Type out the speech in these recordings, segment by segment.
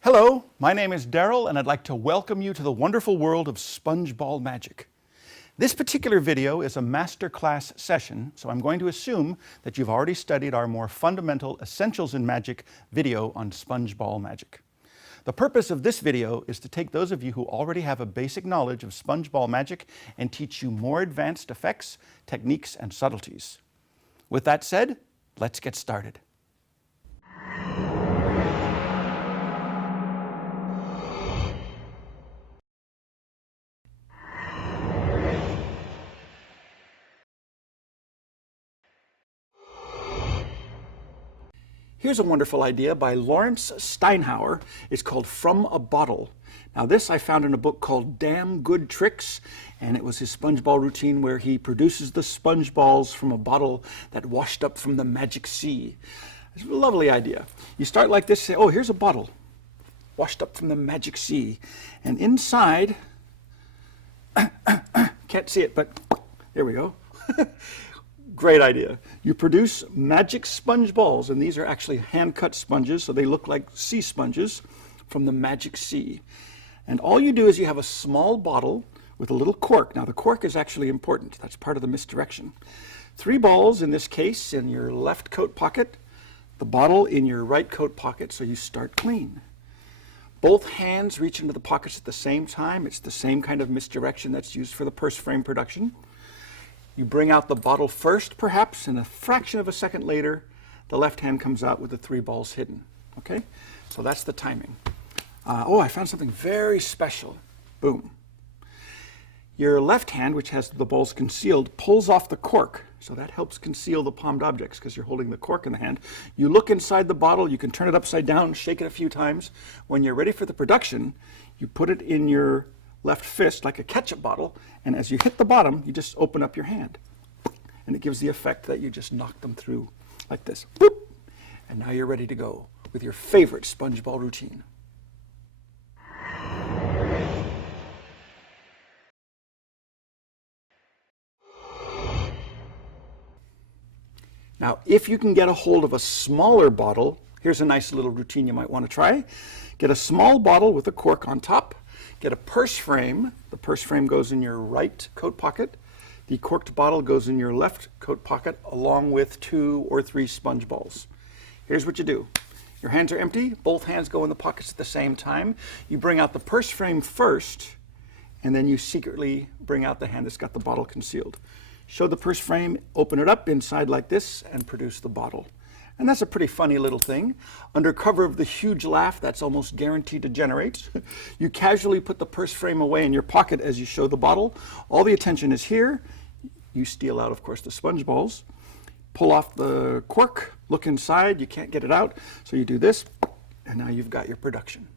Hello, my name is Daryl, and I'd like to welcome you to the wonderful world of sponge ball magic. This particular video is a masterclass session, so I'm going to assume that you've already studied our more fundamental Essentials in Magic video on sponge ball magic. The purpose of this video is to take those of you who already have a basic knowledge of sponge ball magic and teach you more advanced effects, techniques, and subtleties. With that said, let's get started. Here's a wonderful idea by Lawrence Steinhauer. It's called From a Bottle. Now this I found in a book called Damn Good Tricks, and it was his sponge ball routine where he produces the sponge balls from a bottle that washed up from the magic sea. It's a lovely idea. You start like this, say, oh, here's a bottle washed up from the magic sea. And inside, can't see it, but there we go. Great idea. You produce magic sponge balls, and these are actually hand-cut sponges, so they look like sea sponges from the magic sea. And all you do is you have a small bottle with a little cork. Now the cork is actually important. That's part of the misdirection. 3 balls in this case in your left coat pocket, the bottle in your right coat pocket, so you start clean. Both hands reach into the pockets at the same time. It's the same kind of misdirection that's used for the purse frame production. You bring out the bottle first, perhaps, and a fraction of a second later, the left hand comes out with the 3 balls hidden. Okay? So that's the timing. Oh, I found something very special. Boom. Your left hand, which has the balls concealed, pulls off the cork. So that helps conceal the palmed objects because you're holding the cork in the hand. You look inside the bottle, you can turn it upside down, shake it a few times. When you're ready for the production, you put it in your left fist like a ketchup bottle, and as you hit the bottom, you just open up your hand. And it gives the effect that you just knocked them through like this. Boop. And now you're ready to go with your favorite sponge ball routine. Now, if you can get a hold of a smaller bottle, here's a nice little routine you might want to try. Get a small bottle with a cork on top. Get a purse frame. The purse frame goes in your right coat pocket. The corked bottle goes in your left coat pocket along with 2 or 3 sponge balls. Here's what you do. Your hands are empty. Both hands go in the pockets at the same time. You bring out the purse frame first, and then you secretly bring out the hand that's got the bottle concealed. Show the purse frame, open it up inside like this, and produce the bottle. And that's a pretty funny little thing. Under cover of the huge laugh that's almost guaranteed to generate, you casually put the purse frame away in your pocket as you show the bottle. All the attention is here. You steal out, of course, the sponge balls. Pull off the cork, look inside, you can't get it out, so you do this, and now you've got your production.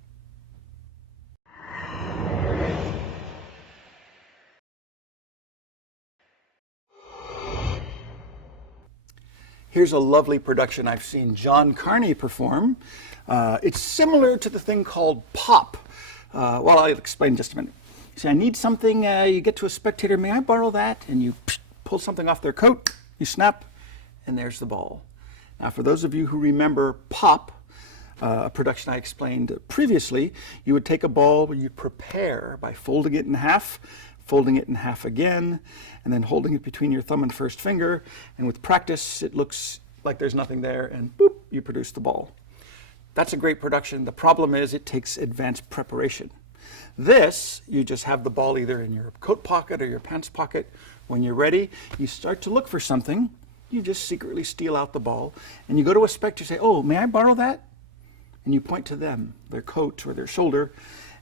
Here's a lovely production I've seen John Carney perform. It's similar to the thing called pop. Well, I'll explain in just a minute. You say, I need something, you get to a spectator, may I borrow that? And you pull something off their coat, you snap, and there's the ball. Now, for those of you who remember pop, a production I explained previously, you would take a ball, you prepare by folding it in half again, and then holding it between your thumb and first finger. And with practice, it looks like there's nothing there, and boop, you produce the ball. That's a great production. The problem is it takes advanced preparation. This, you just have the ball either in your coat pocket or your pants pocket. When you're ready, you start to look for something. You just secretly steal out the ball, and you go to a spectator and say, oh, may I borrow that? And you point to them, their coat or their shoulder,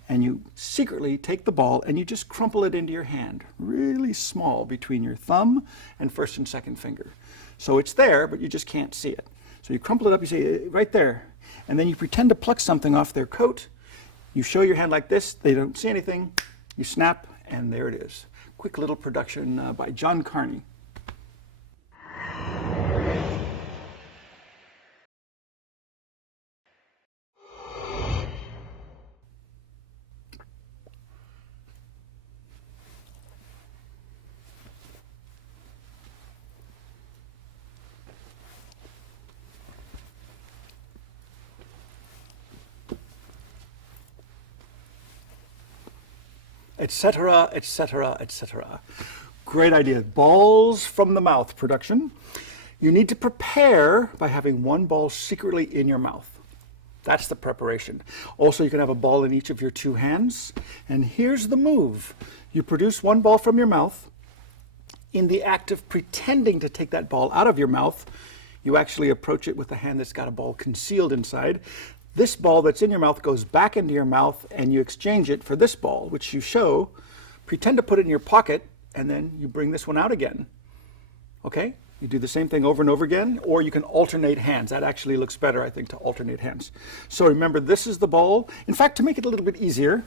and you secretly take the ball and you just crumple it into your hand, really small between your thumb and first and second finger. So it's there, but you just can't see it. So you crumple it up, you say, right there, and then you pretend to pluck something off their coat. You show your hand like this, they don't see anything, you snap, And there it is. Quick little production by John Carney. Etc., etc., etc. Great idea. Balls from the mouth production. You need to prepare by having one ball secretly in your mouth. That's the preparation. Also, you can have a ball in each of your two hands. And here's the move. You produce one ball from your mouth. In the act of pretending to take that ball out of your mouth, you actually approach it with the hand that's got a ball concealed inside. This ball that's in your mouth goes back into your mouth, and you exchange it for this ball, which you show. Pretend to put it in your pocket, and then you bring this one out again. Okay? You do the same thing over and over again, or you can alternate hands. That actually looks better, I think, to alternate hands. So remember, this is the ball. In fact, to make it a little bit easier,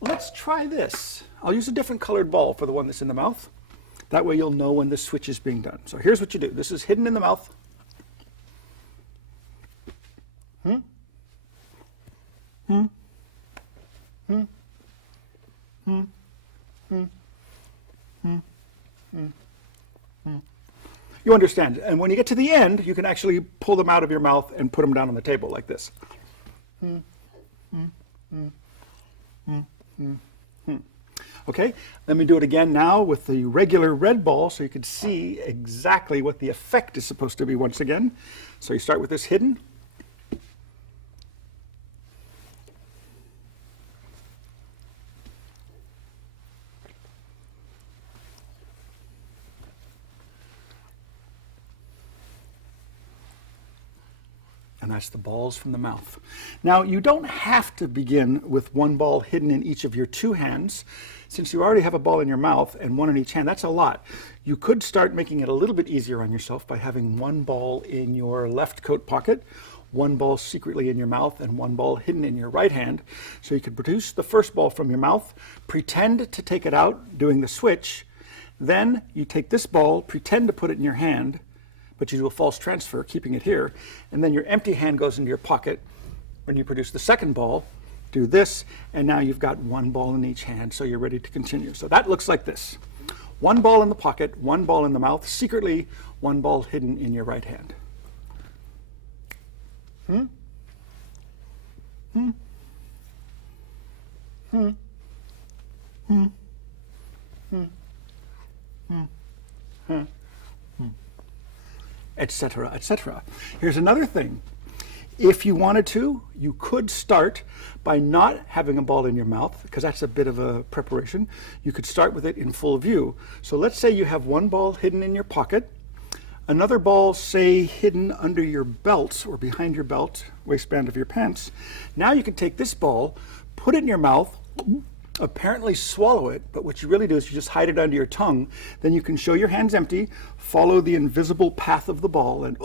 let's try this. I'll use a different colored ball for the one that's in the mouth. That way you'll know when the switch is being done. So here's what you do. This is hidden in the mouth. You understand. And when you get to the end, you can actually pull them out of your mouth and put them down on the table like this. Okay, let me do it again now with the regular red ball so you can see exactly what the effect is supposed to be once again. So you start with this hidden. And that's the balls from the mouth. Now, you don't have to begin with one ball hidden in each of your two hands. Since you already have a ball in your mouth and one in each hand, that's a lot. You could start making it a little bit easier on yourself by having one ball in your left coat pocket, one ball secretly in your mouth, and one ball hidden in your right hand. So you could produce the first ball from your mouth, pretend to take it out, doing the switch. Then you take this ball, pretend to put it in your hand, but you do a false transfer, keeping it here, and then your empty hand goes into your pocket. When you produce the second ball, do this, and now you've got one ball in each hand, so you're ready to continue. So that looks like this. One ball in the pocket, one ball in the mouth, secretly one ball hidden in your right hand. Etc., etc. Here's another thing. If you wanted to, you could start by not having a ball in your mouth, because that's a bit of a preparation. You could start with it in full view. So let's say you have one ball hidden in your pocket, another ball, say, hidden under your belt or behind your belt, waistband of your pants. Now you can take this ball, put it in your mouth, apparently swallow it, but what you really do is you just hide it under your tongue. Then you can show your hands empty, follow the invisible path of the ball, and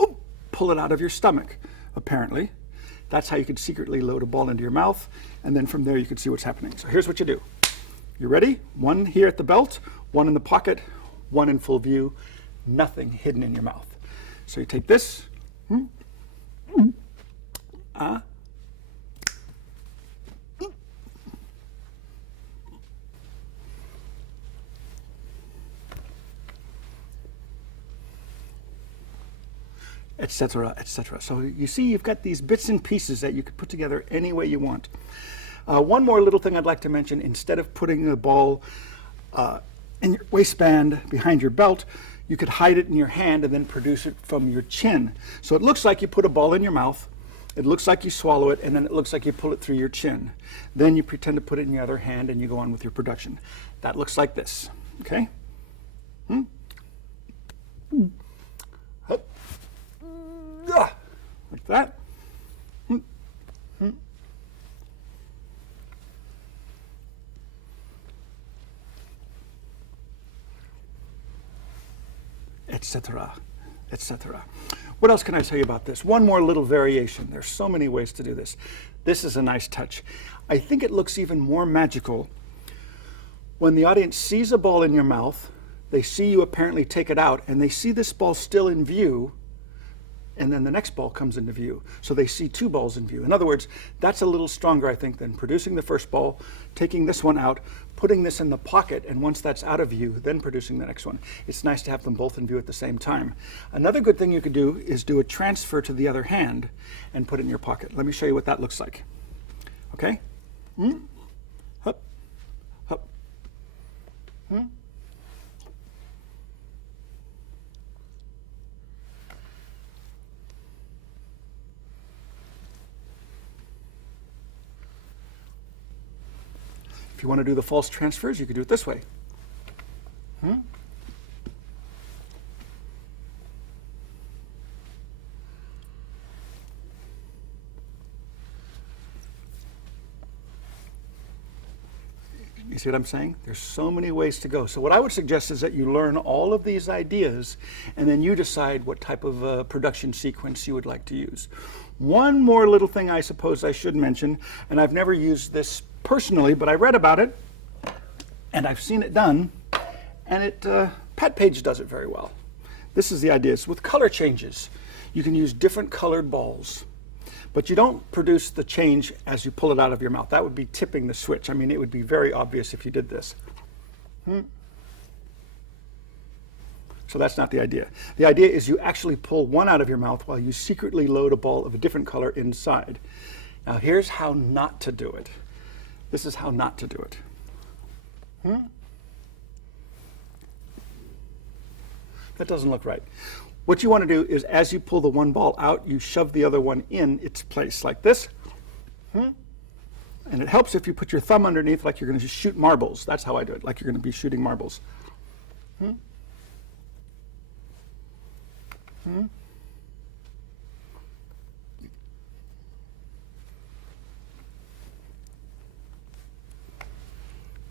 pull it out of your stomach, apparently. That's how you could secretly load a ball into your mouth, and then from there you can see what's happening. So here's what you do. You ready? One here at the belt, one in the pocket, one in full view, nothing hidden in your mouth. So you take this, etc., etc. So you see you've got these bits and pieces that you could put together any way you want. One more little thing I'd like to mention, instead of putting the ball in your waistband behind your belt, you could hide it in your hand and then produce it from your chin. So it looks like you put a ball in your mouth, it looks like you swallow it, and then it looks like you pull it through your chin. Then you pretend to put it in your other hand and you go on with your production. That looks like this, okay? Like that. Etc., etc. What else can I tell you about this? One more little variation. There's so many ways to do this. This is a nice touch. I think it looks even more magical When the audience sees a ball in your mouth, they see you apparently take it out, and they see this ball still in view, and then the next ball comes into view. So they see two balls in view. In other words, that's a little stronger, I think, than producing the first ball, taking this one out, putting this in the pocket, and once that's out of view, then producing the next one. It's nice to have them both in view at the same time. Another good thing you could do is do a transfer to the other hand and put it in your pocket. Let me show you what that looks like. Okay? Hup, hup. If you want to do the false transfers, you could do it this way. You see what I'm saying? There's so many ways to go. So what I would suggest is that you learn all of these ideas, and then you decide what type of production sequence you would like to use. One more little thing I suppose I should mention, and I've never used this personally, but I read about it, and I've seen it done, and Pat Page does it very well. This is the idea. It's with color changes. You can use different colored balls, but you don't produce the change as you pull it out of your mouth. That would be tipping the switch. I mean, it would be very obvious if you did this. So that's not the idea. The idea is you actually pull one out of your mouth while you secretly load a ball of a different color inside. Now here's how not to do it. This is how not to do it. That doesn't look right. What you want to do is as you pull the one ball out, you shove the other one in its place like this. And it helps if you put your thumb underneath like you're going to shoot marbles. That's how I do it, like you're going to be shooting marbles.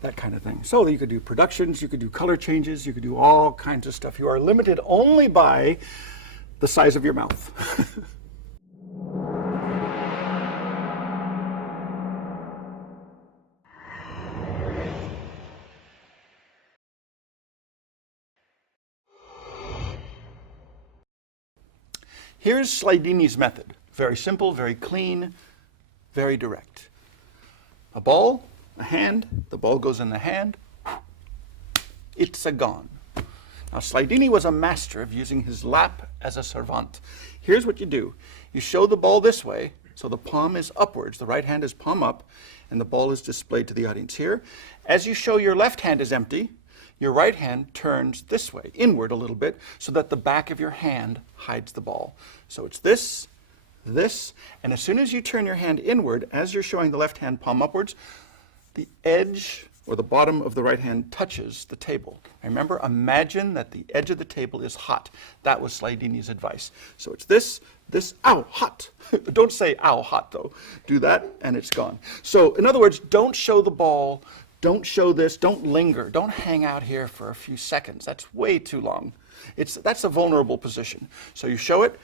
That kind of thing. So you could do productions, you could do color changes, you could do all kinds of stuff. You are limited only by the size of your mouth. Here's Slidini's method. Very simple, very clean, very direct. A ball, a hand, the ball goes in the hand, it's a gone. Now Slidini was a master of using his lap as a servante. Here's what you do. You show the ball this way, so the palm is upwards, the right hand is palm up, and the ball is displayed to the audience here. As you show your left hand is empty, your right hand turns this way, inward a little bit, so that the back of your hand hides the ball. So it's this, this, and as soon as you turn your hand inward, as you're showing the left hand palm upwards, the edge or the bottom of the right hand touches the table. And remember, imagine that the edge of the table is hot. That was Slidini's advice. So it's this, this, ow, hot. Don't say ow, hot though. Do that and it's gone. So in other words, don't show the ball, don't show this, don't linger, don't hang out here for a few seconds. That's way too long. That's a vulnerable position. So you show it,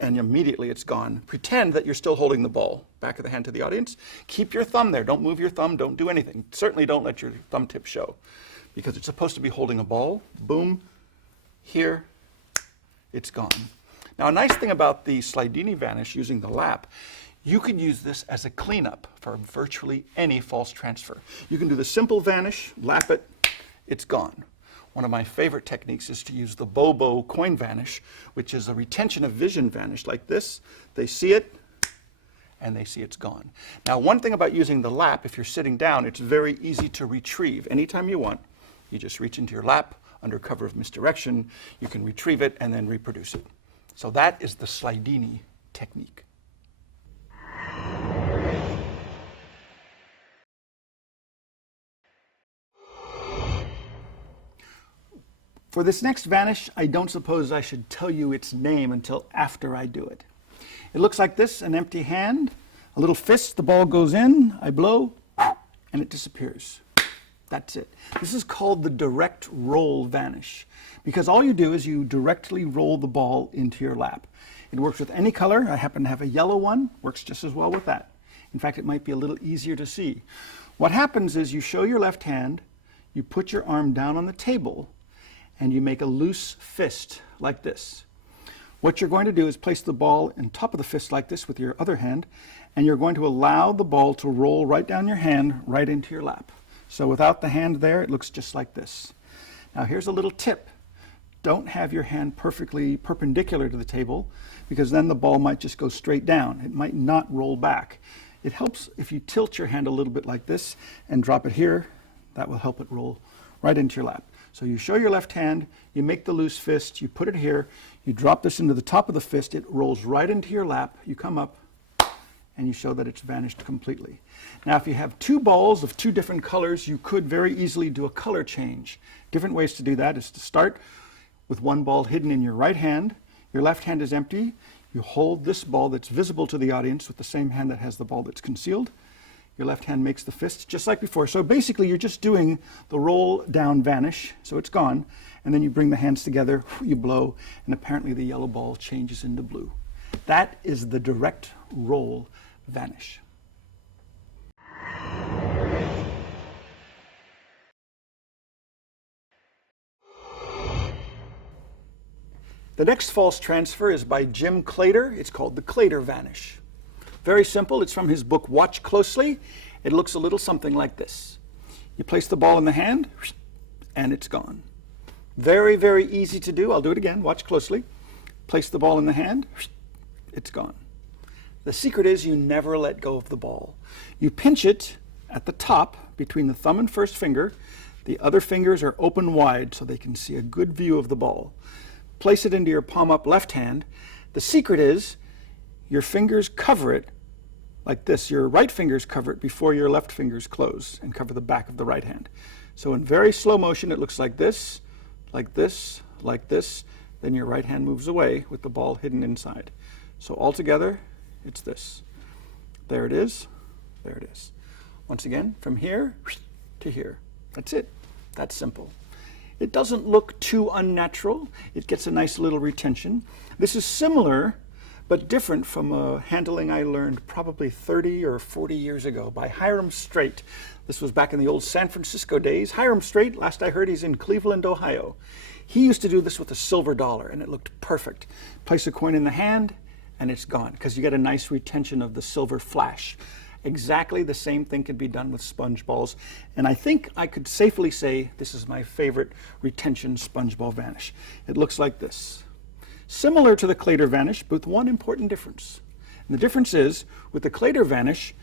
and immediately it's gone. Pretend that you're still holding the ball, back of the hand to the audience. Keep your thumb there. Don't move your thumb. Don't do anything. Certainly don't let your thumb tip show, because it's supposed to be holding a ball. Boom. Here, it's gone. Now, a nice thing about the Slidini vanish using the lap, you could use this as a cleanup for virtually any false transfer. You can do the simple vanish, lap it, it's gone. One of my favorite techniques is to use the Bobo coin vanish, which is a retention of vision vanish like this. They see it, and they see it's gone. Now, one thing about using the lap, if you're sitting down, it's very easy to retrieve. Anytime you want, you just reach into your lap under cover of misdirection, you can retrieve it and then reproduce it. So that is the Slidini technique. For this next vanish, I don't suppose I should tell you its name until after I do it. It looks like this, an empty hand, a little fist, the ball goes in, I blow, and it disappears. That's it. This is called the direct roll vanish, because all you do is you directly roll the ball into your lap. It works with any color. I happen to have a yellow one, works just as well with that. In fact, it might be a little easier to see. What happens is you show your left hand, you put your arm down on the table, and you make a loose fist like this. What you're going to do is place the ball on top of the fist like this with your other hand, and you're going to allow the ball to roll right down your hand, right into your lap. So without the hand there, it looks just like this. Now here's a little tip. Don't have your hand perfectly perpendicular to the table, because then the ball might just go straight down. It might not roll back. It helps if you tilt your hand a little bit like this and drop it here. That will help it roll right into your lap. So you show your left hand, you make the loose fist, you put it here, you drop this into the top of the fist, it rolls right into your lap, you come up, and you show that it's vanished completely. Now if you have two balls of two different colors, you could very easily do a color change. Different ways to do that is to start with one ball hidden in your right hand, your left hand is empty, you hold this ball that's visible to the audience with the same hand that has the ball that's concealed. Your left hand makes the fist just like before. So basically you're just doing the roll down vanish, so it's gone, and then you bring the hands together, you blow, and apparently the yellow ball changes into blue. That is the direct roll vanish. The next false transfer is by Jim Claytor. It's called the Claytor vanish. Very simple. It's from his book, Watch Closely. It looks a little something like this. You place the ball in the hand, and it's gone. Very, very easy to do. I'll do it again. Watch closely. Place the ball in the hand, it's gone. The secret is you never let go of the ball. You pinch it at the top between the thumb and first finger. The other fingers are open wide so they can see a good view of the ball. Place it into your palm up left hand. The secret is your fingers cover it like this. Your right fingers cover it before your left fingers close and cover the back of the right hand. So in very slow motion, it looks like this, like this, like this. Then your right hand moves away with the ball hidden inside. So all together, it's this. There it is. There it is. Once again, from here to here. That's it. That's simple. It doesn't look too unnatural. It gets a nice little retention. This is similar but different from a handling I learned probably 30 or 40 years ago by Hiram Strait. This was back in the old San Francisco days. Hiram Strait, last I heard, he's in Cleveland, Ohio. He used to do this with a silver dollar, and it looked perfect. Place a coin in the hand, and it's gone, because you get a nice retention of the silver flash. Exactly the same thing can be done with sponge balls, and I think I could safely say this is my favorite retention sponge ball vanish. It looks like this. Similar to the Claytor vanish, but with one important difference. And the difference is, with the Claytor vanish,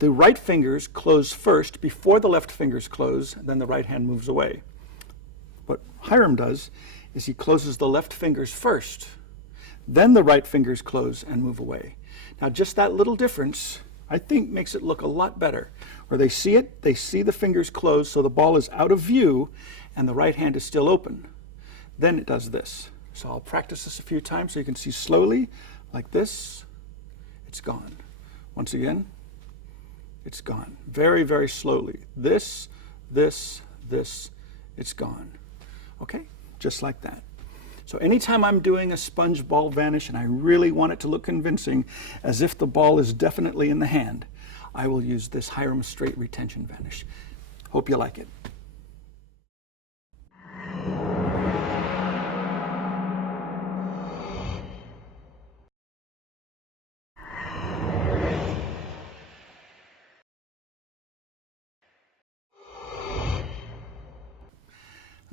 the right fingers close first before the left fingers close, then the right hand moves away. What Hiram does is he closes the left fingers first, then the right fingers close and move away. Now just that little difference, I think, makes it look a lot better. Where they see it, they see the fingers close so the ball is out of view and the right hand is still open. Then it does this. So I'll practice this a few times so you can see slowly, like this, it's gone. Once again, it's gone. Very, very slowly. This, it's gone. Okay, just like that. So anytime I'm doing a sponge ball vanish and I really want it to look convincing, as if the ball is definitely in the hand, I will use this Hiram Strait retention vanish. Hope you like it.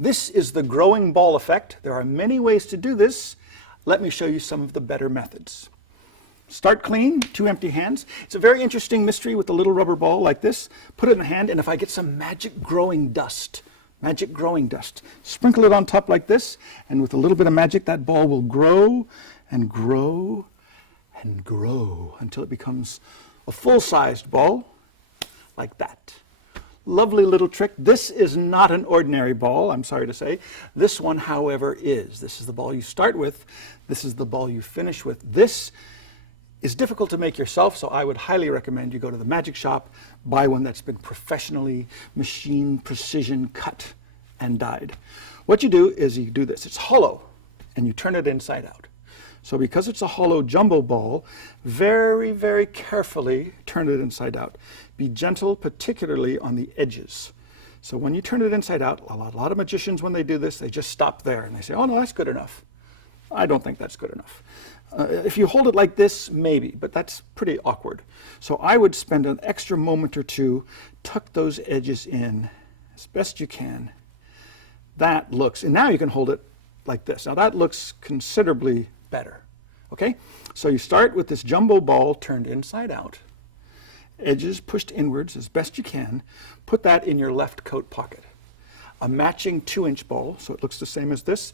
This is the growing ball effect. There are many ways to do this. Let me show you some of the better methods. Start clean, 2 empty hands. It's a very interesting mystery with a little rubber ball like this. Put it in the hand, and if I get some magic growing dust, sprinkle it on top like this, and with a little bit of magic, that ball will grow and grow and grow until it becomes a full-sized ball like that. Lovely little trick. This is not an ordinary ball, I'm sorry to say. This one, however, is. This is the ball you start with. This is the ball you finish with. This is difficult to make yourself, so I would highly recommend you go to the magic shop, buy one that's been professionally machine precision cut and dyed. What you do is you do this. It's hollow, and you turn it inside out. So because it's a hollow jumbo ball, very, very carefully turn it inside out. Be gentle, particularly on the edges. So when you turn it inside out, a lot of magicians, when they do this, they just stop there and they say, oh no, that's good enough. I don't think that's good enough. If you hold it like this, maybe, but that's pretty awkward. So I would spend an extra moment or two, tuck those edges in as best you can. That looks, and now you can hold it like this. Now that looks considerably better, okay? So you start with this jumbo ball turned inside out, edges pushed inwards as best you can. Put that in your left coat pocket. A matching 2-inch ball, so it looks the same as this,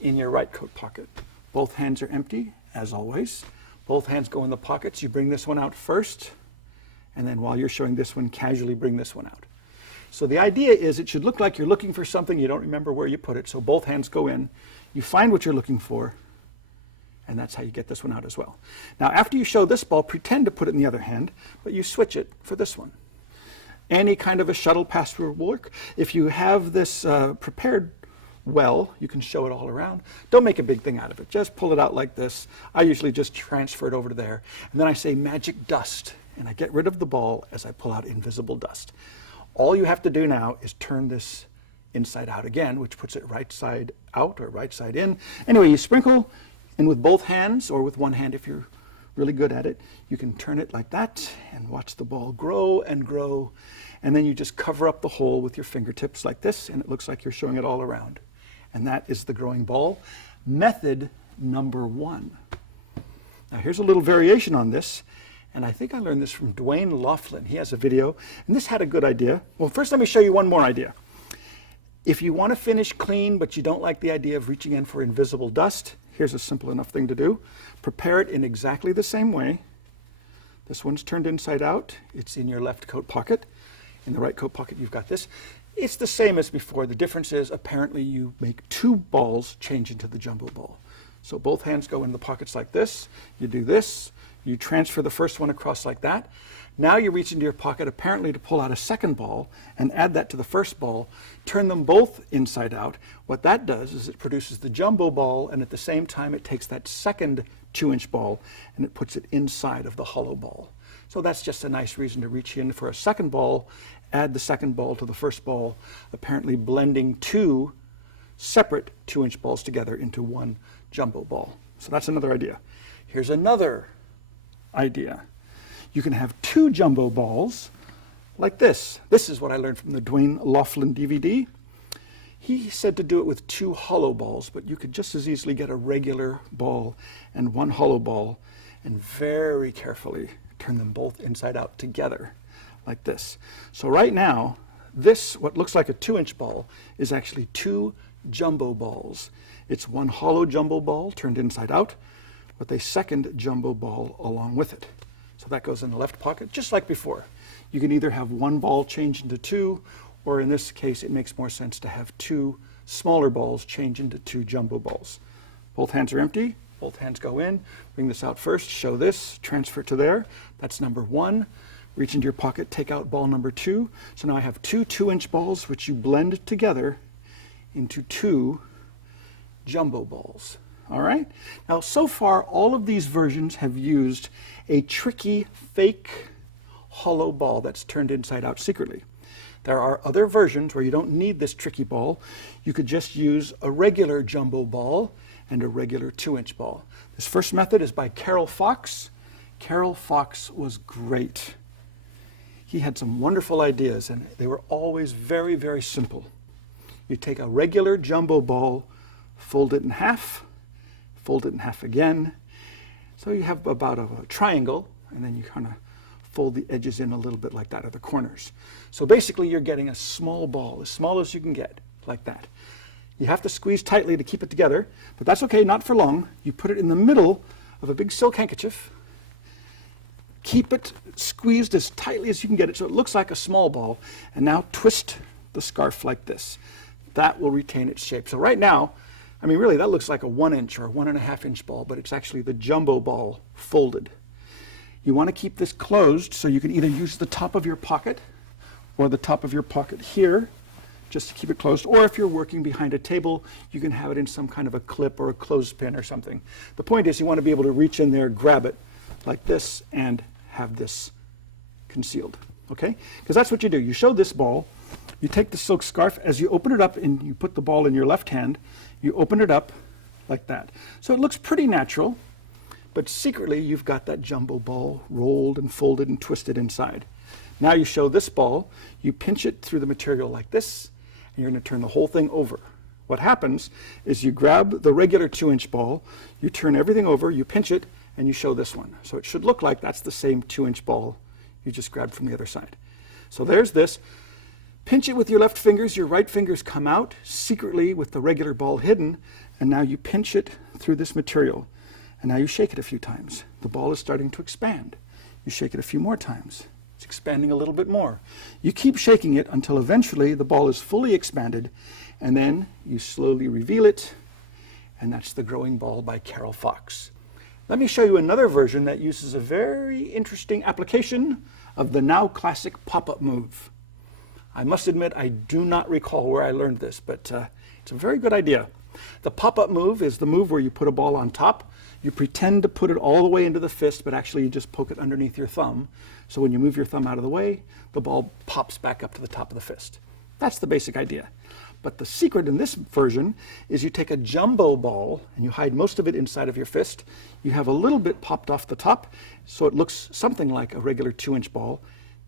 in your right coat pocket. Both hands are empty, as always. Both hands go in the pockets. You bring this one out first, and then while you're showing this one, casually bring this one out. So the idea is it should look like you're looking for something, you don't remember where you put it, so both hands go in. You find what you're looking for, and that's how you get this one out as well. Now, after you show this ball, pretend to put it in the other hand, but you switch it for this one. Any kind of a shuttle pass will work. If you have this prepared well, you can show it all around. Don't make a big thing out of it. Just pull it out like this. I usually just transfer it over to there. And then I say magic dust, and I get rid of the ball as I pull out invisible dust. All you have to do now is turn this inside out again, which puts it right side out or right side in. Anyway, you sprinkle, and with both hands, or with one hand if you're really good at it, you can turn it like that and watch the ball grow and grow. And then you just cover up the hole with your fingertips like this, and it looks like you're showing it all around. And that is the growing ball. Method number 1. Now here's a little variation on this, and I think I learned this from Dwayne Laughlin. He has a video, and this had a good idea. Well, first let me show you one more idea. If you want to finish clean, but you don't like the idea of reaching in for invisible dust, here's a simple enough thing to do. Prepare it in exactly the same way. This one's turned inside out. It's in your left coat pocket. In the right coat pocket, you've got this. It's the same as before. The difference is apparently you make 2 balls change into the jumbo ball. So both hands go in the pockets like this. You do this. You transfer the first one across like that. Now you reach into your pocket apparently to pull out a second ball and add that to the first ball. Turn them both inside out. What that does is it produces the jumbo ball, and at the same time it takes that second 2-inch ball and it puts it inside of the hollow ball. So that's just a nice reason to reach in for a second ball, add the second ball to the first ball, apparently blending 2 separate 2-inch balls together into one jumbo ball. So that's another idea. Here's another idea. You can have 2 jumbo balls like this. This is what I learned from the Dwayne Laughlin DVD. He said to do it with 2 hollow balls, but you could just as easily get a regular ball and 1 hollow ball and very carefully turn them both inside out together like this. So right now, this, what looks like a 2-inch ball, is actually 2 jumbo balls. It's 1 hollow jumbo ball turned inside out with a second jumbo ball along with it. So that goes in the left pocket, just like before. You can either have 1 ball change into 2, or in this case, it makes more sense to have 2 smaller balls change into 2 jumbo balls. Both hands are empty. Both hands go in. Bring this out first. Show this. Transfer to there. That's number 1. Reach into your pocket. Take out ball number 2. So now I have 2 2-inch balls, which you blend together into 2 jumbo balls. All right? Now, so far, all of these versions have used a tricky, fake, hollow ball that's turned inside out secretly. There are other versions where you don't need this tricky ball. You could just use a regular jumbo ball and a regular 2-inch ball. This first method is by Carol Fox. Carol Fox was great. He had some wonderful ideas, and they were always very, very simple. You take a regular jumbo ball, fold it in half again. So you have about a triangle, and then you kind of fold the edges in a little bit like that at the corners. So basically you're getting a small ball, as small as you can get, like that. You have to squeeze tightly to keep it together, but that's okay, not for long. You put it in the middle of a big silk handkerchief. Keep it squeezed as tightly as you can get it so it looks like a small ball, and now twist the scarf like this. That will retain its shape. So right now, I mean really that looks like a 1-inch or 1.5-inch ball, but it's actually the jumbo ball folded. You want to keep this closed so you can either use the top of your pocket or the top of your pocket here just to keep it closed, or if you're working behind a table, you can have it in some kind of a clip or a clothespin or something. The point is you want to be able to reach in there, grab it like this, and have this concealed. okay? Because that's what you do. You show this ball, you take the silk scarf, as you open it up and you put the ball in your left hand, you open it up like that. So it looks pretty natural, but secretly you've got that jumbo ball rolled and folded and twisted inside. Now you show this ball, you pinch it through the material like this, and you're going to turn the whole thing over. What happens is you grab the regular 2-inch ball, you turn everything over, you pinch it, and you show this one. So it should look like that's the same 2-inch ball you just grabbed from the other side. So there's this. Pinch it with your left fingers, your right fingers come out secretly with the regular ball hidden, and now you pinch it through this material. And now you shake it a few times. The ball is starting to expand. You shake it a few more times. It's expanding a little bit more. You keep shaking it until eventually the ball is fully expanded, and then you slowly reveal it, and that's the growing ball by Carol Fox. Let me show you another version that uses a very interesting application of the now classic pop-up move. I must admit I do not recall where I learned this, but it's a very good idea. The pop-up move is the move where you put a ball on top, you pretend to put it all the way into the fist, but actually you just poke it underneath your thumb. So when you move your thumb out of the way, the ball pops back up to the top of the fist. That's the basic idea. But the secret in this version is you take a jumbo ball and you hide most of it inside of your fist. You have a little bit popped off the top, so it looks something like a regular 2-inch ball.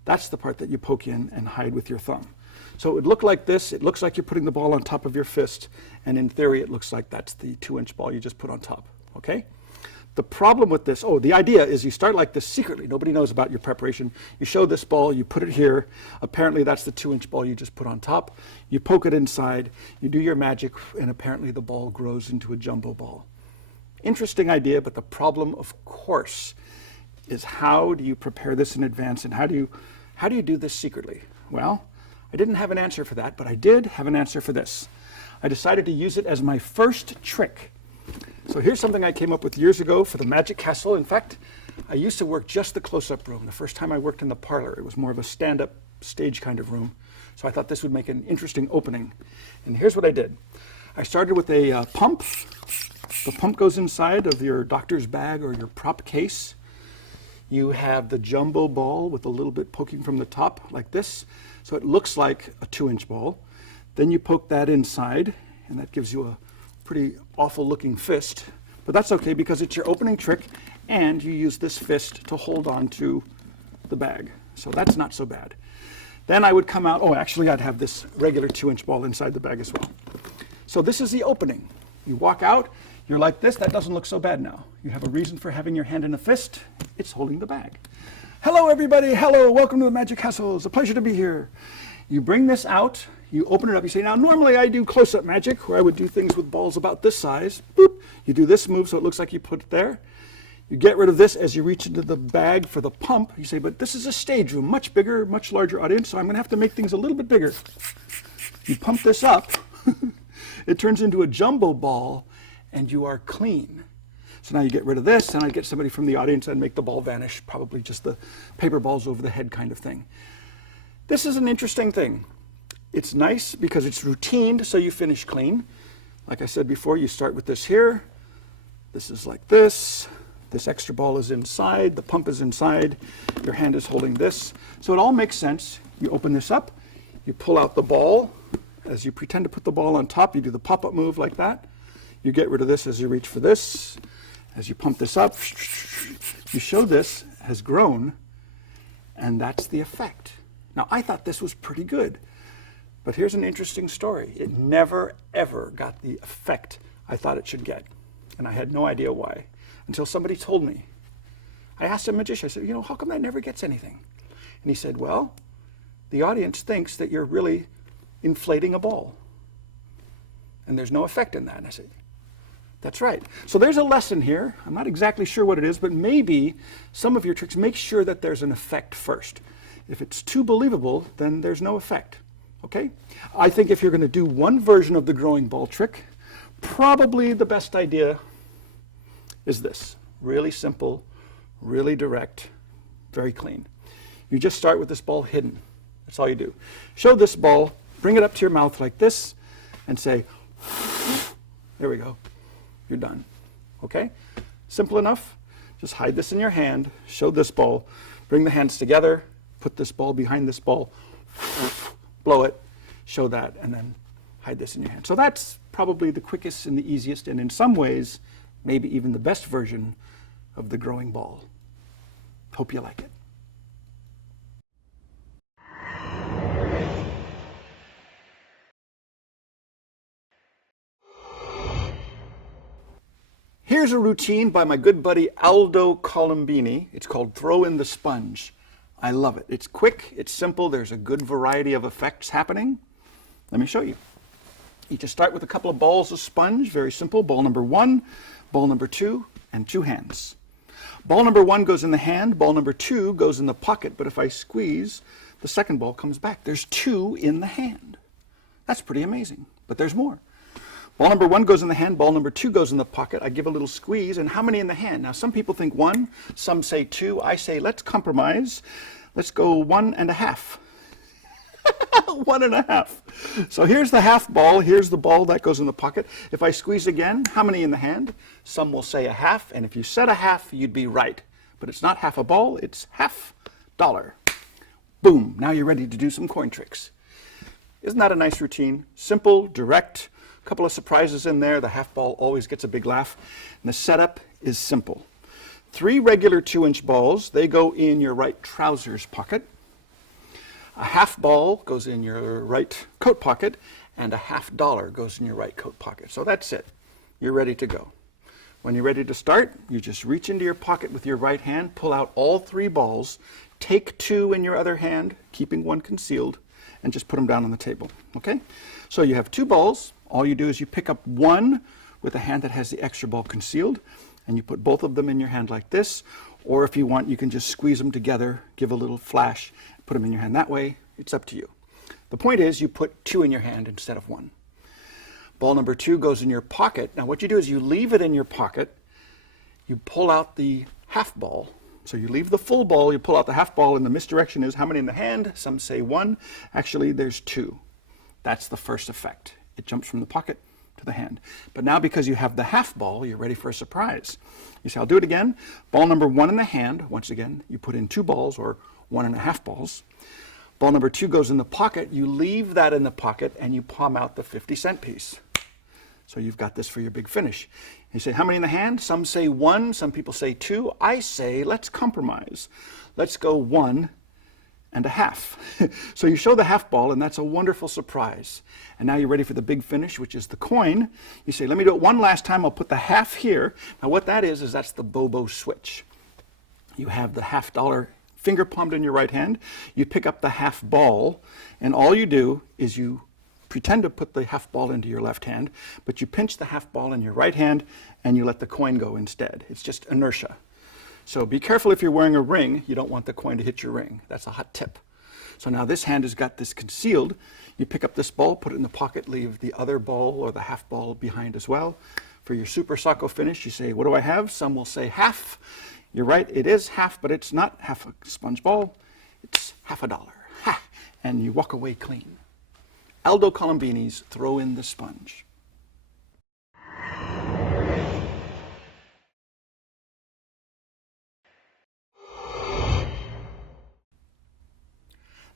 That's the part that you poke in and hide with your thumb. So it would look like this. It looks like you're putting the ball on top of your fist, and in theory it looks like that's the 2-inch ball you just put on top, okay? The problem with this, the idea is you start like this secretly. Nobody knows about your preparation. You show this ball, you put it here. Apparently that's the 2-inch ball you just put on top. You poke it inside, you do your magic, and apparently the ball grows into a jumbo ball. Interesting idea, but the problem, of course, is how do you prepare this in advance, and how do you do this secretly? Well, I didn't have an answer for that, but I did have an answer for this. I decided to use it as my first trick. So here's something I came up with years ago for the Magic Castle. In fact, I used to work just the close-up room. The first time I worked in the parlor, it was more of a stand-up stage kind of room. So I thought this would make an interesting opening. And here's what I did. I started with a pump. The pump goes inside of your doctor's bag or your prop case. You have the jumbo ball with a little bit poking from the top like this. So it looks like a 2-inch ball. Then you poke that inside, and that gives you a pretty awful looking fist, but that's okay because it's your opening trick, and you use this fist to hold on to the bag. So that's not so bad. Then I would come out, actually I'd have this regular 2-inch ball inside the bag as well. So this is the opening. You walk out, you're like this, that doesn't look so bad now. You have a reason for having your hand in a fist, it's holding the bag. Hello everybody, hello, welcome to the Magic Castle, it's a pleasure to be here. You bring this out, you open it up, you say, now normally I do close-up magic where I would do things with balls about this size. Boop. You do this move so it looks like you put it there. You get rid of this as you reach into the bag for the pump. You say, but this is a stage room, much bigger, much larger audience, so I'm going to have to make things a little bit bigger. You pump this up, it turns into a jumbo ball, and you are clean. So now you get rid of this, and I get somebody from the audience and make the ball vanish, probably just the paper balls over the head kind of thing. This is an interesting thing. It's nice because it's routined, so you finish clean. Like I said before, you start with this here. This is like this. This extra ball is inside. The pump is inside. Your hand is holding this. So it all makes sense. You open this up. You pull out the ball. As you pretend to put the ball on top, you do the pop-up move like that. You get rid of this as you reach for this. As you pump this up, you show this has grown, and that's the effect. Now, I thought this was pretty good. But here's an interesting story. It never, ever got the effect I thought it should get. And I had no idea why, until somebody told me. I asked a magician, I said, how come that never gets anything? And he said, well, the audience thinks that you're really inflating a ball. And there's no effect in that. And I said, that's right. So there's a lesson here. I'm not exactly sure what it is, but maybe some of your tricks, make sure that there's an effect first. If it's too believable, then there's no effect. Okay? I think if you're going to do one version of the growing ball trick, probably the best idea is this. Really simple, really direct, very clean. You just start with this ball hidden. That's all you do. Show this ball, bring it up to your mouth like this, and say, there we go. You're done. Okay? Simple enough. Just hide this in your hand, show this ball, bring the hands together, put this ball behind this ball, blow it, show that, and then hide this in your hand. So that's probably the quickest and the easiest, and in some ways, maybe even the best version of the growing ball. Hope you like it. Here's a routine by my good buddy Aldo Colombini. It's called Throw in the Sponge. I love it. It's quick, it's simple, there's a good variety of effects happening. Let me show you. You just start with a couple of balls of sponge, very simple. Ball number 1, ball number 2, and 2 hands. Ball number 1 goes in the hand, ball number 2 goes in the pocket, but if I squeeze, the second ball comes back. There's 2 in the hand. That's pretty amazing, but there's more. Ball number 1 goes in the hand, ball number 2 goes in the pocket. I give a little squeeze, and how many in the hand? Now, some people think 1, some say 2. I say, let's compromise. Let's go 1.5. 1.5. So here's the half ball, here's the ball that goes in the pocket. If I squeeze again, how many in the hand? Some will say a half, and if you said a half, you'd be right. But it's not half a ball, it's $50. Boom, now you're ready to do some coin tricks. Isn't that a nice routine? Simple, direct, a couple of surprises in there. The half ball always gets a big laugh. And the setup is simple. 3 regular 2-inch balls, they go in your right trousers pocket. A half ball goes in your right coat pocket, and a $50 goes in your right coat pocket. So that's it. You're ready to go. When you're ready to start, you just reach into your pocket with your right hand, pull out all 3 balls, take 2 in your other hand, keeping 1 concealed, and just put them down on the table, okay? So you have 2 balls. All you do is you pick up 1 with a hand that has the extra ball concealed, and you put both of them in your hand like this, or if you want, you can just squeeze them together, give a little flash, put them in your hand that way. It's up to you. The point is you put 2 in your hand instead of 1. Ball number 2 goes in your pocket. Now what you do is you leave it in your pocket, you pull out the half ball. So you leave the full ball, you pull out the half ball, and the misdirection is how many in the hand? Some say 1. Actually, there's 2. That's the first effect. It jumps from the pocket to the hand. But now because you have the half ball, you're ready for a surprise. You say, I'll do it again. Ball number 1 in the hand. Once again, you put in 2 balls or 1.5 balls. Ball number 2 goes in the pocket. You leave that in the pocket and you palm out the 50-cent piece. So you've got this for your big finish. You say, how many in the hand? Some say 1, some people say 2. I say, let's compromise. Let's go 1.5. So you show the half ball, and that's a wonderful surprise. And now you're ready for the big finish, which is the coin. You say, let me do it one last time. I'll put the half here. Now what that is that's the Bobo switch. You have the $50 finger palmed in your right hand. You pick up the half ball, and all you do is you pretend to put the half ball into your left hand, but you pinch the half ball in your right hand, and you let the coin go instead. It's just inertia. So be careful if you're wearing a ring. You don't want the coin to hit your ring. That's a hot tip. So now this hand has got this concealed. You pick up this ball, put it in the pocket, leave the other ball or the half ball behind as well. For your super socko finish, you say, what do I have? Some will say half. You're right, it is half, but it's not half a sponge ball. It's $50. Ha! And you walk away clean. Aldo Colombini's Throw in the Sponge.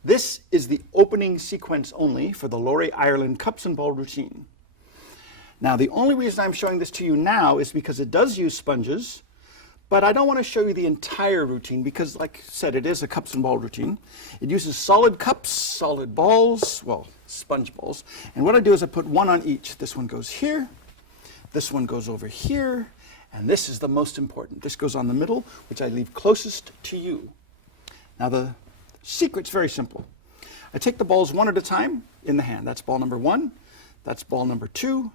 This is the opening sequence only for the Laurie Ireland Cups and Ball routine. Now, the only reason I'm showing this to you now is because it does use sponges, but I don't want to show you the entire routine because, like I said, it is a cups and ball routine. It uses solid cups, solid balls, well, sponge balls. And what I do is I put 1 on each. This one goes here, this one goes over here, and this is the most important. This goes on the middle, which I leave closest to you. Now, the secret's very simple. I take the balls 1 at a time in the hand. That's ball number 1, that's ball number 2,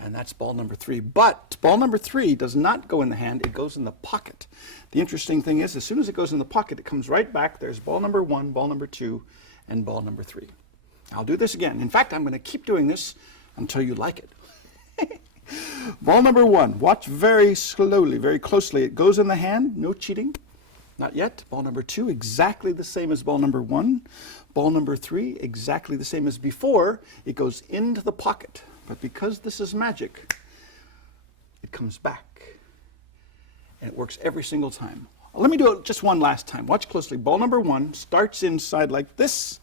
and that's ball number 3. But ball number 3 does not go in the hand, it goes in the pocket. The interesting thing is, as soon as it goes in the pocket, it comes right back. There's ball number 1, ball number 2, and ball number 3. I'll do this again. In fact, I'm going to keep doing this until you like it. Ball number 1, watch very slowly, very closely. It goes in the hand, no cheating. Not yet. Ball number 2, exactly the same as ball number 1. Ball number 3, exactly the same as before. It goes into the pocket. But because this is magic, it comes back. And it works every single time. Let me do it just one last time. Watch closely. Ball number 1 starts inside like this.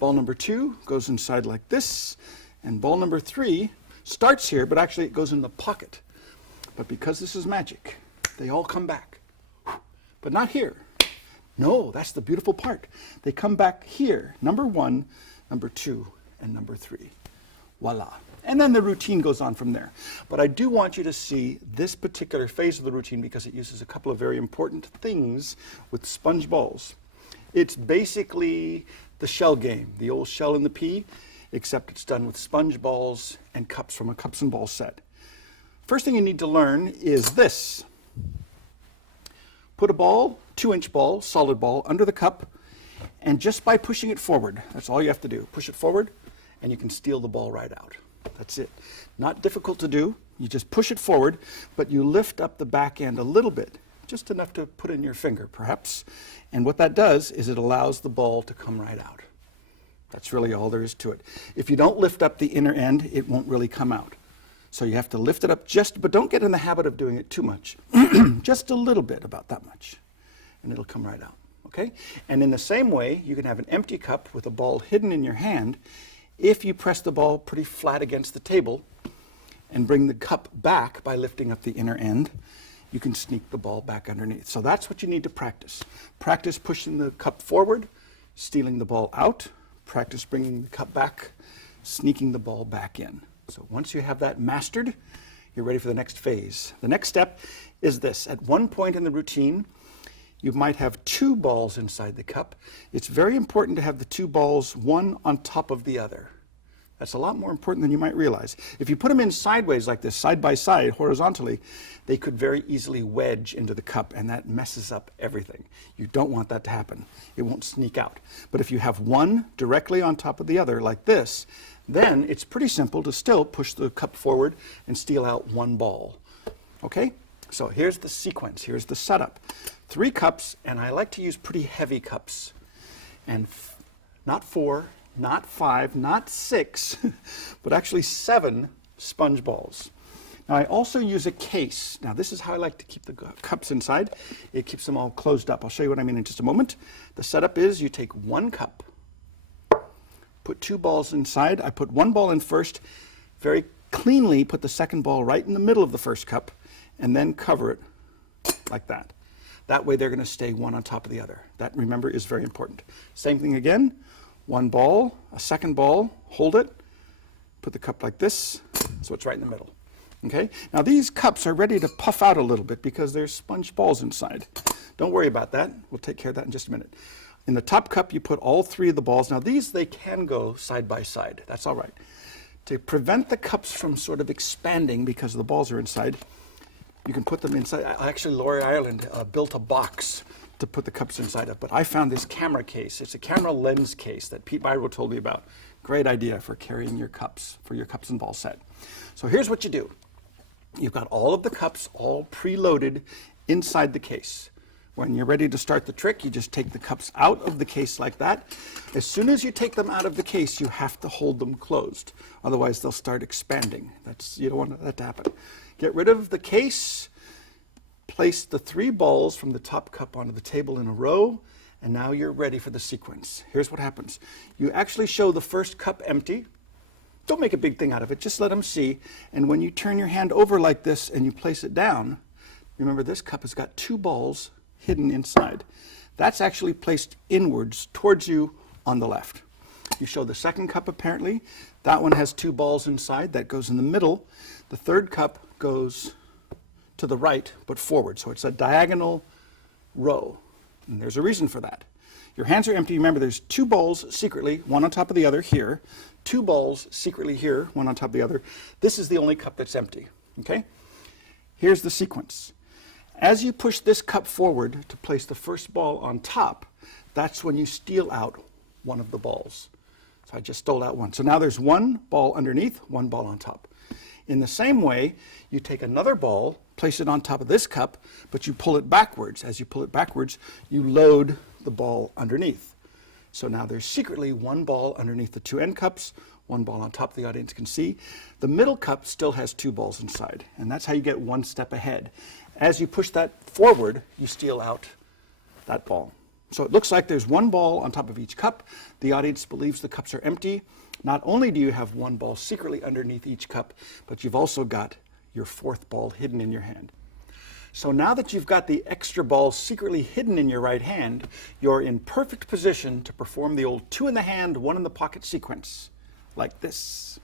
Ball number 2 goes inside like this. And ball number 3 starts here, but actually it goes in the pocket. But because this is magic, they all come back. But not here. No, that's the beautiful part. They come back here. Number 1, number 2, and number 3. Voila. And then the routine goes on from there. But I do want you to see this particular phase of the routine because it uses a couple of very important things with sponge balls. It's basically the shell game, the old shell and the pea, except it's done with sponge balls and cups from a cups and balls set. First thing you need to learn is this. Put a ball, 2-inch ball, solid ball, under the cup, and just by pushing it forward, that's all you have to do. Push it forward, and you can steal the ball right out. That's it. Not difficult to do. You just push it forward, but you lift up the back end a little bit, just enough to put in your finger, perhaps. And what that does is it allows the ball to come right out. That's really all there is to it. If you don't lift up the inner end, it won't really come out. So you have to lift it up but don't get in the habit of doing it too much. Just a little bit, about that much, and it'll come right out, okay? And in the same way, you can have an empty cup with a ball hidden in your hand. If you press the ball pretty flat against the table and bring the cup back by lifting up the inner end, you can sneak the ball back underneath. So that's what you need to practice. Practice pushing the cup forward, stealing the ball out. Practice bringing the cup back, sneaking the ball back in. So once you have that mastered, you're ready for the next phase. The next step is this. At one point in the routine, you might have 2 balls inside the cup. It's very important to have the 2 balls one on top of the other. That's a lot more important than you might realize. If you put them in sideways like this, side by side, horizontally, they could very easily wedge into the cup, and that messes up everything. You don't want that to happen. It won't sneak out. But if you have one directly on top of the other like this, then it's pretty simple to still push the cup forward and steal out 1 ball. Okay? So here's the sequence. Here's the setup. 3 cups, and I like to use pretty heavy cups. And not 4, not 5, not 6, but actually 7 sponge balls. Now I also use a case. Now this is how I like to keep the cups inside. It keeps them all closed up. I'll show you what I mean in just a moment. The setup is you take 1 cup, put 2 balls inside. I put 1 ball in first, very cleanly put the second ball right in the middle of the first cup, and then cover it like that. That way they're going to stay one on top of the other. That, remember, is very important. Same thing again. 1 ball, a second ball, hold it, put the cup like this, so it's right in the middle. Okay? Now these cups are ready to puff out a little bit because there's sponge balls inside. Don't worry about that. We'll take care of that in just a minute. In the top cup, you put all 3 of the balls. Now these, they can go side by side. That's all right. To prevent the cups from sort of expanding because the balls are inside, you can put them inside. Actually, Laurie Ireland built a box to put the cups inside of, but I found this camera case. It's a camera lens case that Pete Byro told me about. Great idea for carrying your cups, for your cups and ball set. So here's what you do. You've got all of the cups all preloaded inside the case. When you're ready to start the trick, you just take the cups out of the case like that. As soon as you take them out of the case, you have to hold them closed. Otherwise, they'll start expanding. You don't want that to happen. Get rid of the case. Place the 3 balls from the top cup onto the table in a row, and now you're ready for the sequence. Here's what happens. You actually show the first cup empty. Don't make a big thing out of it. Just let them see. And when you turn your hand over like this and you place it down, remember this cup has got 2 balls hidden inside. That's actually placed inwards towards you on the left. You show the second cup apparently. That one has 2 balls inside. That goes in the middle. The third cup goes to the right, but forward. So it's a diagonal row. And there's a reason for that. Your hands are empty. Remember, there's 2 balls secretly, one on top of the other here. 2 balls secretly here, one on top of the other. This is the only cup that's empty. Okay? Here's the sequence. As you push this cup forward to place the first ball on top, that's when you steal out one of the balls. So I just stole out one. So now there's 1 ball underneath, 1 ball on top. In the same way, you take another ball, place it on top of this cup, but you pull it backwards. As you pull it backwards, you load the ball underneath. So now there's secretly 1 ball underneath the 2 end cups, 1 ball on top, the audience can see. The middle cup still has 2 balls inside, and that's how you get 1 step ahead. As you push that forward, you steal out that ball. So it looks like there's one ball on top of each cup. The audience believes the cups are empty. Not only do you have one ball secretly underneath each cup, but you've also got your fourth ball hidden in your hand. So now that you've got the extra ball secretly hidden in your right hand, you're in perfect position to perform the old 2 in the hand, 1 in the pocket sequence, like this.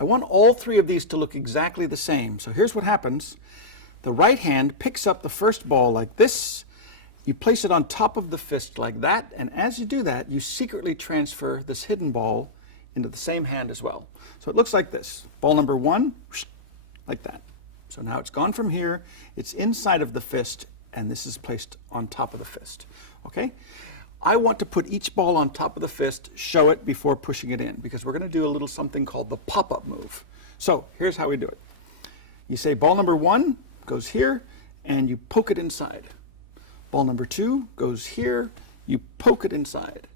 I want all 3 of these to look exactly the same. So here's what happens. The right hand picks up the first ball like this. You place it on top of the fist like that, and as you do that, you secretly transfer this hidden ball into the same hand as well. So it looks like this. Ball number 1, like that. So now it's gone from here, it's inside of the fist, and this is placed on top of the fist. Okay? I want to put each ball on top of the fist, show it before pushing it in, because we're going to do a little something called the pop-up move. So here's how we do it. You say ball number 1 goes here, and you poke it inside. Ball number 2 goes here, you poke it inside.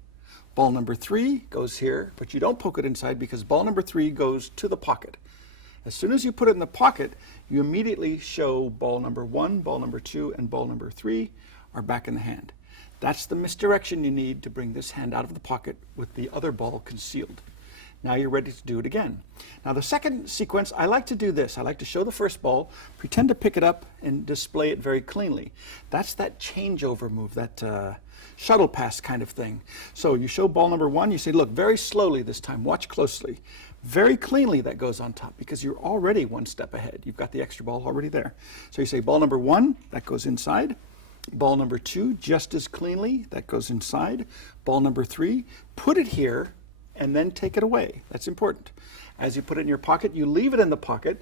Ball number 3 goes here, but you don't poke it inside because ball number 3 goes to the pocket. As soon as you put it in the pocket, you immediately show ball number 1, ball number 2, and ball number 3 are back in the hand. That's the misdirection you need to bring this hand out of the pocket with the other ball concealed. Now you're ready to do it again. Now the second sequence, I like to do this. I like to show the first ball, pretend to pick it up, and display it very cleanly. That's that changeover move, that shuttle pass kind of thing. So you show ball number 1, you say, look, very slowly this time, watch closely. Very cleanly that goes on top because you're already 1 step ahead. You've got the extra ball already there. So you say ball number 1, that goes inside. Ball number 2, just as cleanly, that goes inside. Ball number 3, put it here and then take it away. That's important. As you put it in your pocket, you leave it in the pocket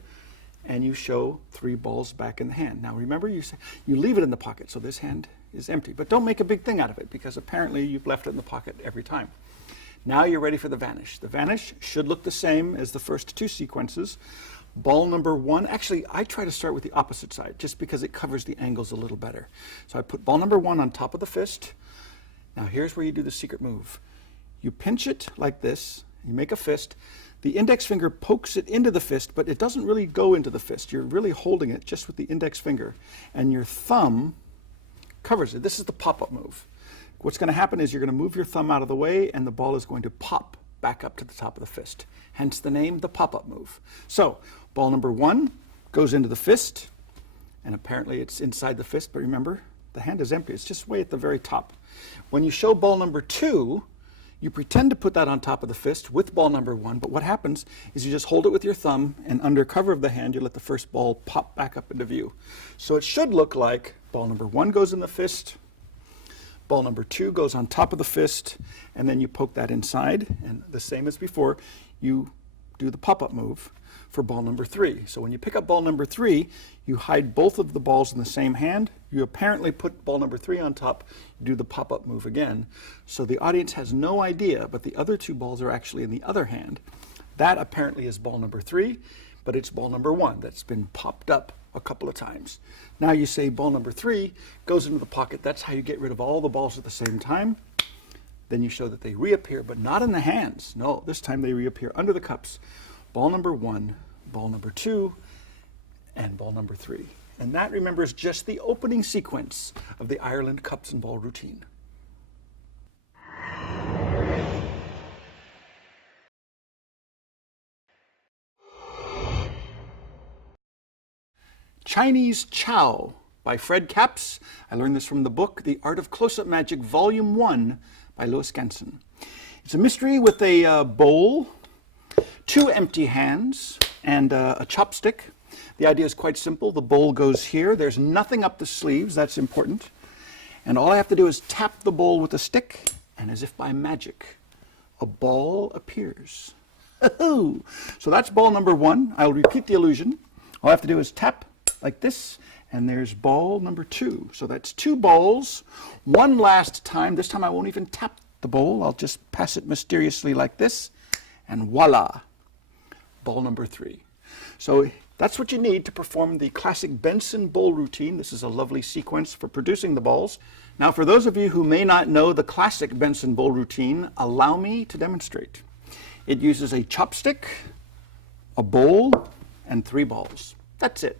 and you show 3 balls back in the hand. Now remember, you leave it in the pocket, so this hand is empty. But don't make a big thing out of it because apparently you've left it in the pocket every time. Now you're ready for the vanish. The vanish should look the same as the first 2 sequences. Ball number 1, actually I try to start with the opposite side just because it covers the angles a little better. So I put ball number 1 on top of the fist. Now here's where you do the secret move. You pinch it like this, you make a fist. The index finger pokes it into the fist, but it doesn't really go into the fist. You're really holding it just with the index finger, and your thumb covers it. This is the pop-up move. What's going to happen is you're going to move your thumb out of the way and the ball is going to pop back up to the top of the fist. Hence the name, the pop-up move. So ball number 1 goes into the fist, and apparently it's inside the fist, but remember, the hand is empty. It's just way at the very top. When you show ball number 2, you pretend to put that on top of the fist with ball number 1, but what happens is you just hold it with your thumb, and under cover of the hand, you let the first ball pop back up into view. So it should look like ball number 1 goes in the fist, ball number 2 goes on top of the fist, and then you poke that inside, and the same as before, you do the pop-up move for ball number 3. So when you pick up ball number 3, you hide both of the balls in the same hand. You apparently put ball number 3 on top, you do the pop-up move again. So the audience has no idea, but the other 2 balls are actually in the other hand. That apparently is ball number 3, but it's ball number 1 that's been popped up a couple of times. Now you say ball number 3 goes into the pocket. That's how you get rid of all the balls at the same time. Then you show that they reappear, but not in the hands. No, this time they reappear under the cups. Ball number 1, ball number 2, and ball number 3. And that, remember, is just the opening sequence of the Ireland Cups and Ball routine. Chinese Chow by Fred Capps. I learned this from the book, The Art of Close-Up Magic, Volume 1 by Louis Ganson. It's a mystery with a bowl, 2 empty hands, and a chopstick. The idea is quite simple. The bowl goes here. There's nothing up the sleeves. That's important. And all I have to do is tap the bowl with a stick, and as if by magic, a ball appears. So that's ball number 1. I'll repeat the illusion. All I have to do is tap like this, and there's ball number 2. So that's 2 balls. One last time. This time I won't even tap the bowl. I'll just pass it mysteriously like this, and voila, ball number 3. So that's what you need to perform the classic Benson bowl routine. This is a lovely sequence for producing the balls. Now, for those of you who may not know the classic Benson bowl routine, allow me to demonstrate. It uses a chopstick, a bowl, and 3 balls. That's it.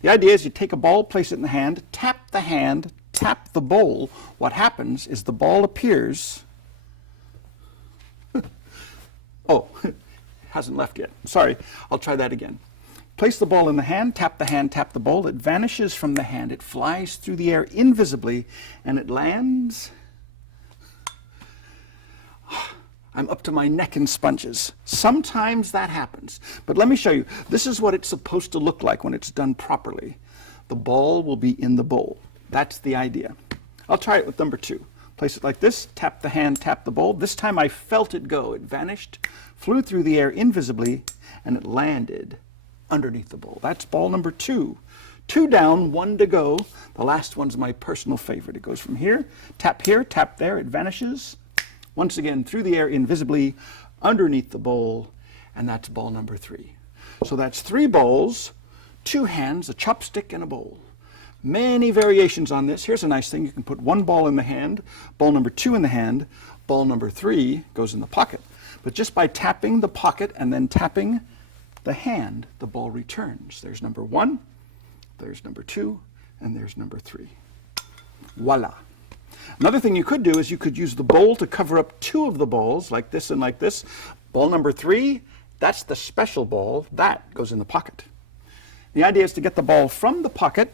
The idea is you take a ball, place it in the hand, tap the hand tap the bowl, what happens is the ball appears. Oh, it hasn't left yet. Sorry, I'll try that again. Place the ball in the hand, tap the bowl. It vanishes from the hand. It flies through the air invisibly, and it lands. I'm up to my neck in sponges. Sometimes that happens. But let me show you. This is what it's supposed to look like when it's done properly. The ball will be in the bowl. That's the idea. I'll try it with number 2. Place it like this, tap the hand, tap the bowl. This time I felt it go. It vanished, flew through the air invisibly, and it landed underneath the bowl. That's ball number 2. 2 down, 1 to go. The last one's my personal favorite. It goes from here, tap there, it vanishes. Once again, through the air invisibly, underneath the bowl, and that's ball number 3. So that's 3 balls, 2 hands, a chopstick, and a bowl. Many variations on this. Here's a nice thing. You can put 1 ball in the hand, ball number 2 in the hand, ball number 3 goes in the pocket. But just by tapping the pocket and then tapping the hand, the ball returns. There's number 1, there's number 2, and there's number 3. Voila. Another thing you could do is you could use the bowl to cover up 2 of the balls, like this and like this. Ball number 3, that's the special ball. That goes in the pocket. The idea is to get the ball from the pocket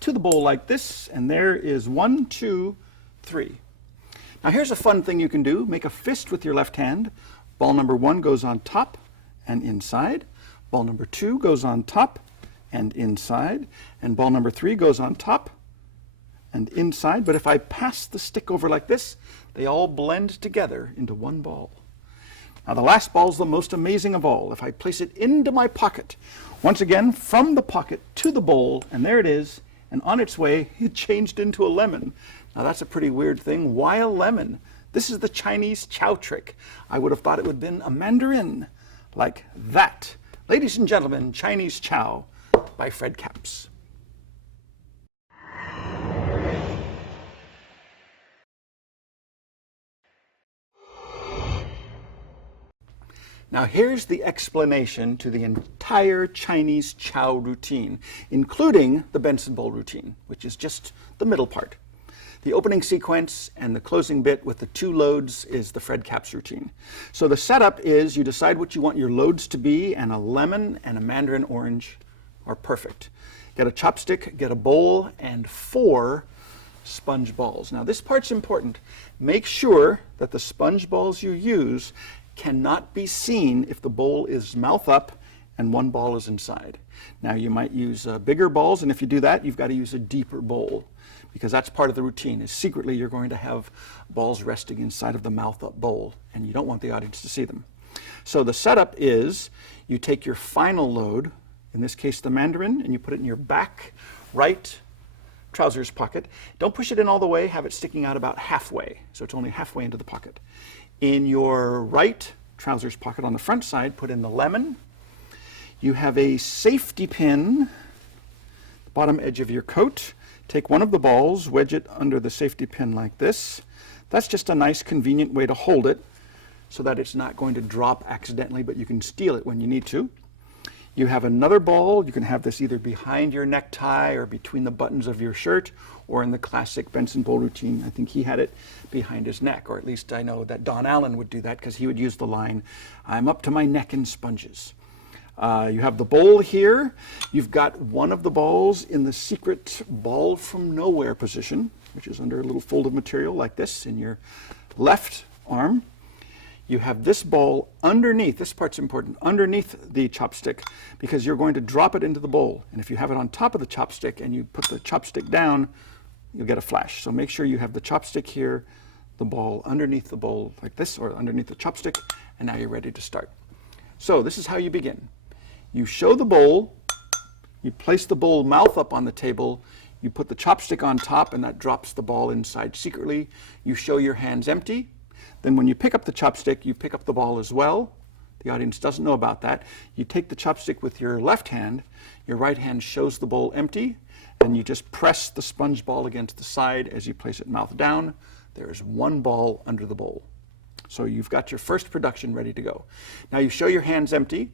to the bowl like this, and there is 1, 2, 3. Now here's a fun thing you can do. Make a fist with your left hand. Ball number 1 goes on top and inside. Ball number 2 goes on top and inside. And ball number 3 goes on top and inside. But if I pass the stick over like this, they all blend together into 1 ball. Now the last ball is the most amazing of all. If I place it into my pocket, once again, from the pocket to the bowl, and there it is, and on its way, it changed into a lemon. Now that's a pretty weird thing. Why a lemon? This is the Chinese chow trick. I would have thought it would have been a mandarin, like that. Ladies and gentlemen, Chinese chow by Fred Capps. Now here's the explanation to the entire Chinese chow routine, including the Benson bowl routine, which is just the middle part. The opening sequence and the closing bit with the 2 loads is the Fred Capps routine. So the setup is you decide what you want your loads to be, and a lemon and a mandarin orange are perfect. Get a chopstick, get a bowl, and 4 sponge balls. Now this part's important. Make sure that the sponge balls you use cannot be seen if the bowl is mouth up and 1 ball is inside. Now you might use bigger balls, and if you do that, you've got to use a deeper bowl, because that's part of the routine, is secretly you're going to have balls resting inside of the mouth up bowl, and you don't want the audience to see them. So the setup is you take your final load, in this case the mandarin, and you put it in your back right trousers pocket. Don't push it in all the way, have it sticking out about halfway, so it's only halfway into the pocket. In your right trousers pocket on the front side, put in the lemon. You have a safety pin, the bottom edge of your coat. Take 1 of the balls, wedge it under the safety pin like this. That's just a nice, convenient way to hold it so that it's not going to drop accidentally, but you can steal it when you need to. You have another ball. You can have this either behind your necktie or between the buttons of your shirt, or in the classic Benson bowl routine, I think he had it behind his neck, or at least I know that Don Allen would do that because he would use the line, "I'm up to my neck in sponges." You have the bowl here. You've got 1 of the balls in the secret ball from nowhere position, which is under a little fold of material like this in your left arm. You have this ball underneath, this part's important, underneath the chopstick, because you're going to drop it into the bowl. And if you have it on top of the chopstick and you put the chopstick down, you'll get a flash. So make sure you have the chopstick here, the ball underneath the bowl like this, or underneath the chopstick, and now you're ready to start. So this is how you begin. You show the bowl, you place the bowl mouth up on the table, you put the chopstick on top, and that drops the ball inside secretly. You show your hands empty. Then when you pick up the chopstick, you pick up the ball as well. The audience doesn't know about that. You take the chopstick with your left hand, your right hand shows the bowl empty, and you just press the sponge ball against the side as you place it mouth down. There's 1 ball under the bowl. So you've got your first production ready to go. Now you show your hands empty.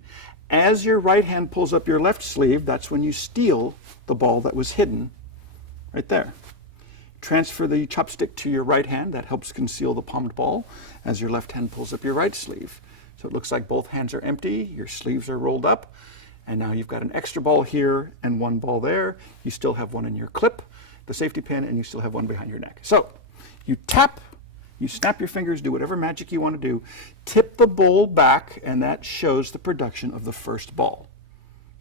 As your right hand pulls up your left sleeve, that's when you steal the ball that was hidden right there. Transfer the chopstick to your right hand. That helps conceal the palmed ball as your left hand pulls up your right sleeve. So it looks like both hands are empty, your sleeves are rolled up, and now you've got an extra ball here and one ball there. You still have one in your clip, the safety pin, and you still have one behind your neck. So you tap, you snap your fingers, do whatever magic you want to do, tip the bowl back, and that shows the production of the first ball.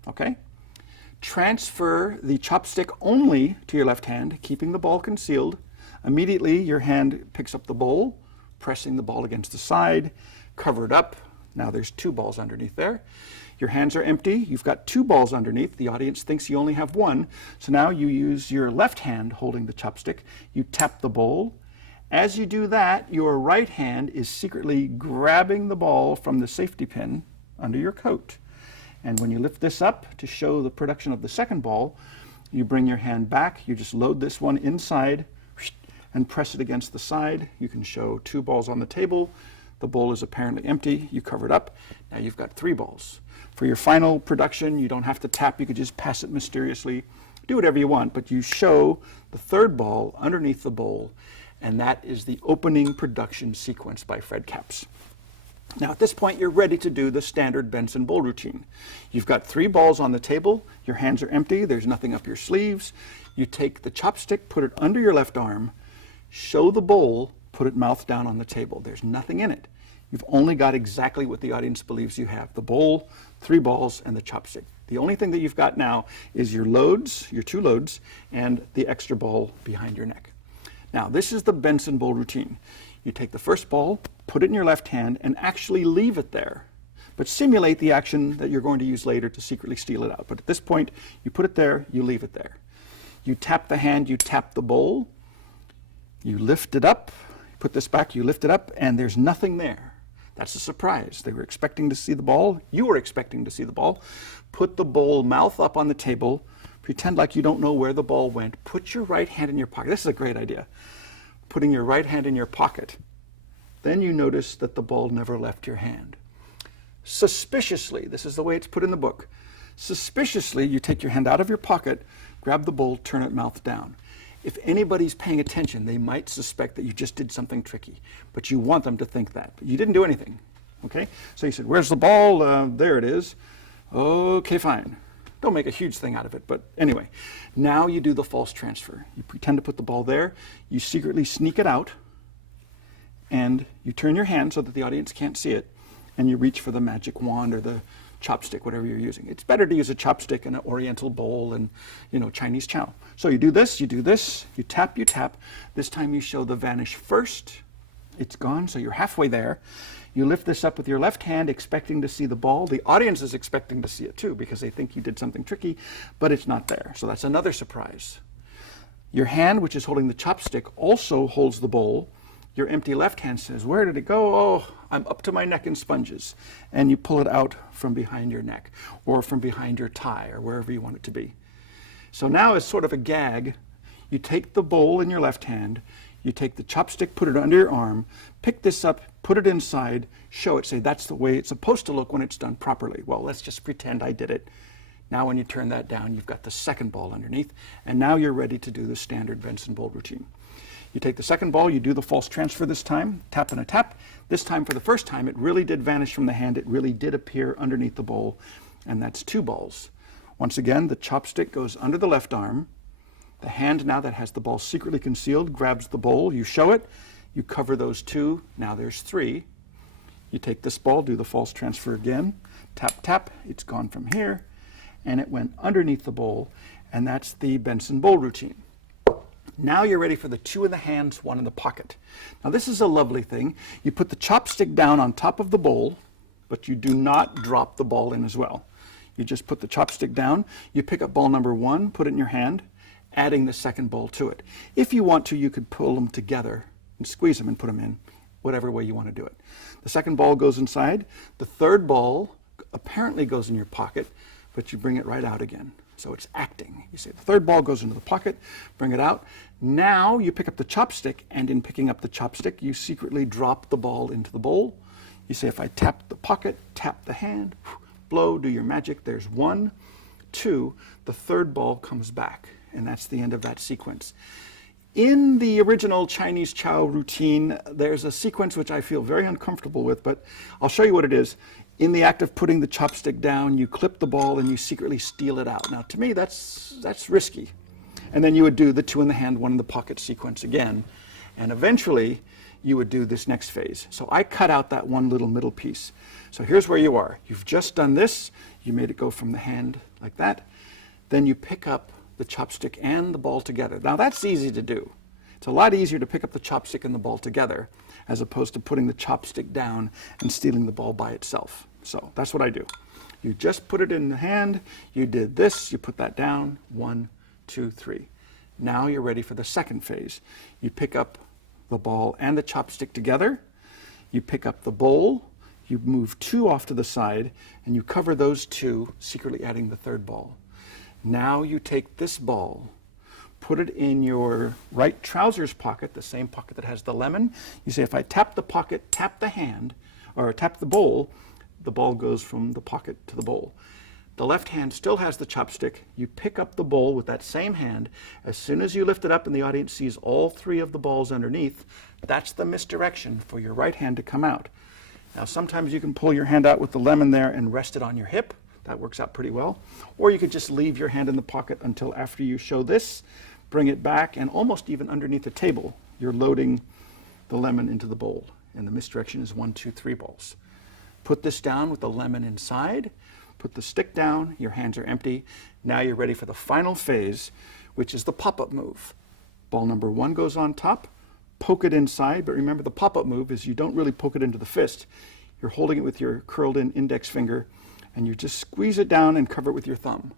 Okay? Transfer the chopstick only to your left hand, keeping the ball concealed. Immediately, your hand picks up the bowl, pressing the ball against the side, cover it up. Now there's two balls underneath there. Your hands are empty. You've got two balls underneath. The audience thinks you only have one. So now you use your left hand holding the chopstick. You tap the bowl. As you do that, your right hand is secretly grabbing the ball from the safety pin under your coat. And when you lift this up to show the production of the second ball, you bring your hand back, you just load this one inside and press it against the side. You can show two balls on the table. The bowl is apparently empty. You cover it up. Now you've got three balls. For your final production, you don't have to tap. You could just pass it mysteriously. Do whatever you want, but you show the third ball underneath the bowl, and that is the opening production sequence by Fred Capps. Now at this point, you're ready to do the standard Benson bowl routine. You've got three balls on the table, your hands are empty, there's nothing up your sleeves. You take the chopstick, put it under your left arm, show the bowl, put it mouth down on the table. There's nothing in it. You've only got exactly what the audience believes you have: the bowl, three balls, and the chopstick. The only thing that you've got now is your loads, your two loads, and the extra ball behind your neck. Now this is the Benson bowl routine. You take the first ball, put it in your left hand, and actually leave it there, but simulate the action that you're going to use later to secretly steal it out. But at this point, you put it there, you leave it there. You tap the hand, you tap the bowl, you lift it up, put this back, you lift it up, and there's nothing there. That's a surprise. They were expecting to see the ball. You were expecting to see the ball. Put the bowl mouth up on the table. Pretend like you don't know where the ball went. Put your right hand in your pocket. This is a great idea. Putting your right hand in your pocket. Then you notice that the ball never left your hand. Suspiciously, this is the way it's put in the book, suspiciously, you take your hand out of your pocket, grab the bowl, turn it mouth down. If anybody's paying attention, they might suspect that you just did something tricky, but you want them to think that. But you didn't do anything, okay? So you said, where's the ball? There it is. Okay, fine. Don't make a huge thing out of it, but anyway. Now you do the false transfer. You pretend to put the ball there, you secretly sneak it out, and you turn your hand so that the audience can't see it, and you reach for the magic wand or the chopstick, whatever you're using. It's better to use a chopstick in an oriental bowl and, Chinese chow. So you do this, you tap, you tap. This time you show the vanish first. It's gone, so you're halfway there. You lift this up with your left hand, expecting to see the ball. The audience is expecting to see it too, because they think you did something tricky, but it's not there. So that's another surprise. Your hand, which is holding the chopstick, also holds the bowl. Your empty left hand says, where did it go? Oh, I'm up to my neck in sponges. And you pull it out from behind your neck or from behind your tie or wherever you want it to be. So now as sort of a gag, you take the bowl in your left hand, you take the chopstick, put it under your arm, pick this up, put it inside, show it, say that's the way it's supposed to look when it's done properly. Well, let's just pretend I did it. Now when you turn that down, you've got the second ball underneath, and now you're ready to do the standard Benson bowl routine. You take the second ball, you do the false transfer this time, tap and a tap. This time, for the first time, it really did vanish from the hand. It really did appear underneath the bowl, and that's two balls. Once again, the chopstick goes under the left arm. The hand now that has the ball secretly concealed grabs the bowl. You show it. You cover those two. Now there's three. You take this ball, do the false transfer again. Tap, tap. It's gone from here, and it went underneath the bowl, and that's the Benson bowl routine. Now you're ready for the two in the hands, one in the pocket. Now this is a lovely thing. You put the chopstick down on top of the bowl, but you do not drop the ball in as well. You just put the chopstick down, you pick up ball number one, put it in your hand, adding the second ball to it. If you want to, you could pull them together and squeeze them and put them in, whatever way you want to do it. The second ball goes inside. The third ball apparently goes in your pocket, but you bring it right out again. So it's acting. You say the third ball goes into the pocket, bring it out. Now you pick up the chopstick, and in picking up the chopstick, you secretly drop the ball into the bowl. You say, if I tap the pocket, tap the hand, blow, do your magic. There's one, two, the third ball comes back, and that's the end of that sequence. In the original Chinese Chow routine, there's a sequence which I feel very uncomfortable with, but I'll show you what it is. In the act of putting the chopstick down, you clip the ball and you secretly steal it out. Now, to me, that's risky. And then you would do the two in the hand, one in the pocket sequence again. And eventually, you would do this next phase. So I cut out that one little middle piece. So here's where you are. You've just done this. You made it go from the hand like that. Then you pick up the chopstick and the ball together. Now that's easy to do. It's a lot easier to pick up the chopstick and the ball together as opposed to putting the chopstick down and stealing the ball by itself. So that's what I do. You just put it in the hand, you did this, you put that down, 1, 2, 3. Now you're ready for the second phase. You pick up the ball and the chopstick together, you pick up the bowl, you move 2 off to the side, and you cover those 2, secretly adding the third ball. Now you take this ball, put it in your right trousers pocket, the same pocket that has the lemon. You say, if I tap the pocket, tap the hand, or tap the ball goes from the pocket to the bowl. The left hand still has the chopstick. You pick up the bowl with that same hand. As soon as you lift it up and the audience sees all 3 of the balls underneath, that's the misdirection for your right hand to come out. Now sometimes you can pull your hand out with the lemon there and rest it on your hip. That works out pretty well. Or you could just leave your hand in the pocket until after you show this, bring it back, and almost even underneath the table, you're loading the lemon into the bowl. And the misdirection is 1, 2, 3 balls. Put this down with the lemon inside, put the stick down, your hands are empty. Now you're ready for the final phase, which is the pop-up move. Ball number 1 goes on top, poke it inside, but remember the pop-up move is you don't really poke it into the fist. You're holding it with your curled in index finger, and you just squeeze it down and cover it with your thumb.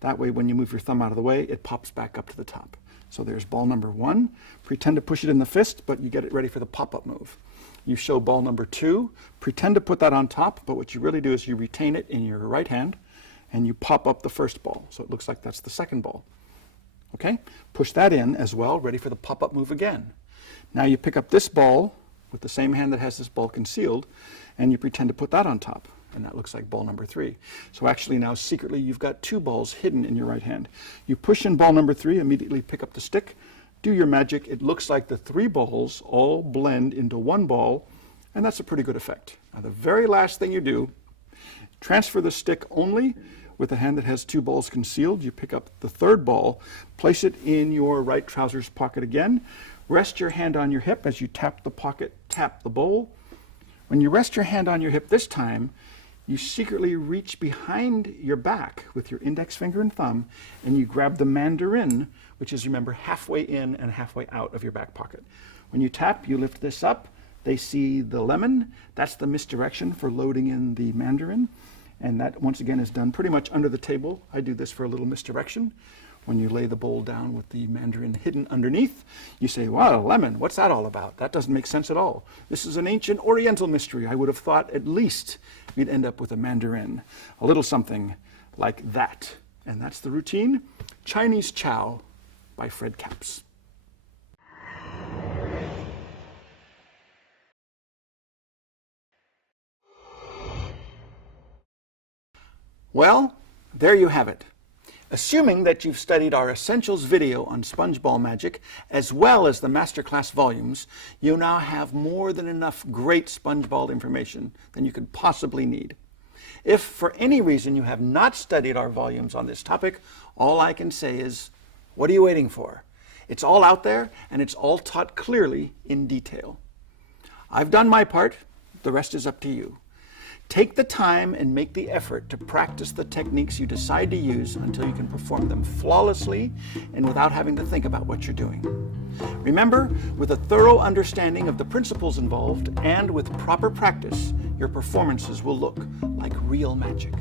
That way, when you move your thumb out of the way, it pops back up to the top. So there's ball number 1. Pretend to push it in the fist, but you get it ready for the pop-up move. You show ball number 2, pretend to put that on top, but what you really do is you retain it in your right hand, and you pop up the first ball. So it looks like that's the second ball. Okay? Push that in as well, ready for the pop-up move again. Now you pick up this ball with the same hand that has this ball concealed, and you pretend to put that on top. And that looks like ball number 3. So actually now secretly you've got 2 balls hidden in your right hand. You push in ball number 3, immediately pick up the stick, do your magic. It looks like the 3 balls all blend into 1 ball, and that's a pretty good effect. Now the very last thing you do, transfer the stick only with the hand that has 2 balls concealed. You pick up the 3rd ball, place it in your right trousers pocket again, rest your hand on your hip as you tap the pocket, tap the bowl. When you rest your hand on your hip this time, you secretly reach behind your back with your index finger and thumb, and you grab the mandarin, which is, remember, halfway in and halfway out of your back pocket. When you tap, you lift this up. They see the lemon. That's the misdirection for loading in the mandarin. And that, once again, is done pretty much under the table. I do this for a little misdirection. When you lay the bowl down with the mandarin hidden underneath, you say, wow, lemon, what's that all about? That doesn't make sense at all. This is an ancient Oriental mystery. I would have thought at least we'd end up with a mandarin, a little something like that. And that's the routine. Chinese Chow by Fred Capps. Well, there you have it. Assuming that you've studied our Essentials video on sponge ball magic, as well as the Masterclass volumes, you now have more than enough great sponge ball information than you could possibly need. If for any reason you have not studied our volumes on this topic, all I can say is, what are you waiting for? It's all out there, and it's all taught clearly in detail. I've done my part. The rest is up to you. Take the time and make the effort to practice the techniques you decide to use until you can perform them flawlessly and without having to think about what you're doing. Remember, with a thorough understanding of the principles involved and with proper practice, your performances will look like real magic.